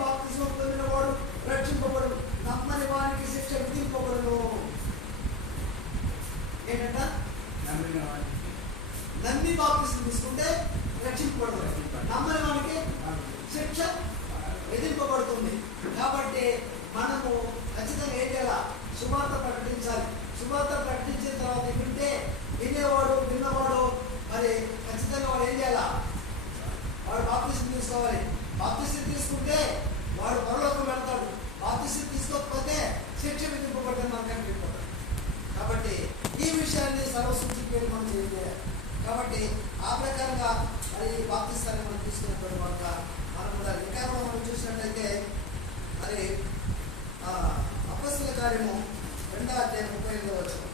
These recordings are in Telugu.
బాప్తిస్మం పొందిన వాడు రక్షింపబడు, నమ్మని వారికి శిక్ష విధింపబడును. ఏంటంట? నమ్మి బాప్తిస్మం తీసుకుంటే రక్షింపబడతారు, నమ్మని వానికి శిక్ష విధింపబడుతుంది. కాబట్టి మనము ఖచ్చితంగా ఏం చేయాలి? సువార్త ప్రకటించాలి. సువార్త ప్రకటించిన తర్వాత విన్నవాడు మరి ఖచ్చితంగా వాడు ఏం చేయాలా? వాడు బాప్తిస్మం తీసుకోవాలి. బాప్తిస్మం తీసుకుంటే వాడు పరలోకం వెళ్తాడు. బాప్తిస్మం తీసుకోకపోతే శిక్ష విధింపబడ్డాను మనకు అనిపిపోతాడు. కాబట్టి ఈ విషయాన్ని సర్వసూచికి మనం చేయాలి. కాబట్టి ఆ ప్రకారంగా మరి బాప్తిస్తాన్ని మనం తీసుకున్నటువంటి వాళ్ళ మనం కూడా ఇంకా మనం చూసినట్లయితే మరి అపొస్తలుల కార్యము 2వ అధ్యాయం 38వ వచనం.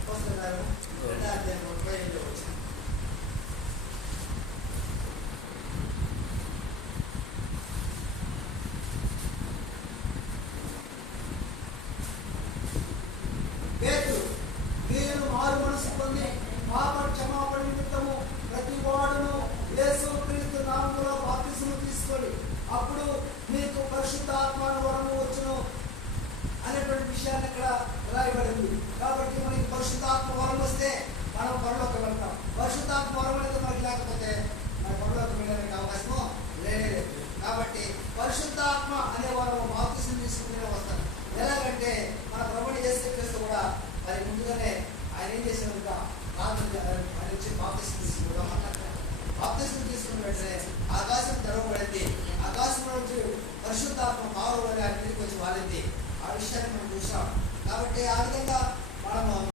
అపొస్తలుల కార్యము 2వ అధ్యాయం 38వ వచనం. పేతురు, మీరు మారు మనసు పొంది పాప క్షమాపణ నిమిత్తము ప్రతి వాడును యేసుక్రీస్తు నామములో బాప్తిస్మం తీసుకోండి, అప్పుడు మీకు పరిశుద్ధాత్మను వరము వచ్చును అనేటువంటి విషయాన్ని ఇక్కడ రాయబడింది. కాబట్టి మనకి పరిశుద్ధాత్మ వరం వస్తే మనం పరలోకం వెళ్తాం. పరిశుద్ధాత్మ వరం అనేది మనకి లేకపోతే మన పరలోకం వెళ్ళడానికి అవకాశం లేదు. కాబట్టి పరిశుద్ధాత్మ అనే వరం బాప్తిస్మం తీసుకుంటూనే వస్తారు. ఎలాగంటే మన ప్రభువుని యేసుక్రీస్తు కూడా మరి ముందుగానే ఆయన ఏం చేసినట్టుగా ఆయన వచ్చి బాప్తిస్మం తీసుకుంటాం అన్నట్టు బాప్తిస్మం తీసుకున్న వెంటనే ఆకాశం తెరవబడింది. ఆకాశంలో నుంచి పరిశుద్ధాత్మ కావాలి ఆయన మీదకి వచ్చి వాలింది. ఆ విషయాన్ని మనం చూసాం. కాబట్టి ఆ విధంగా మనము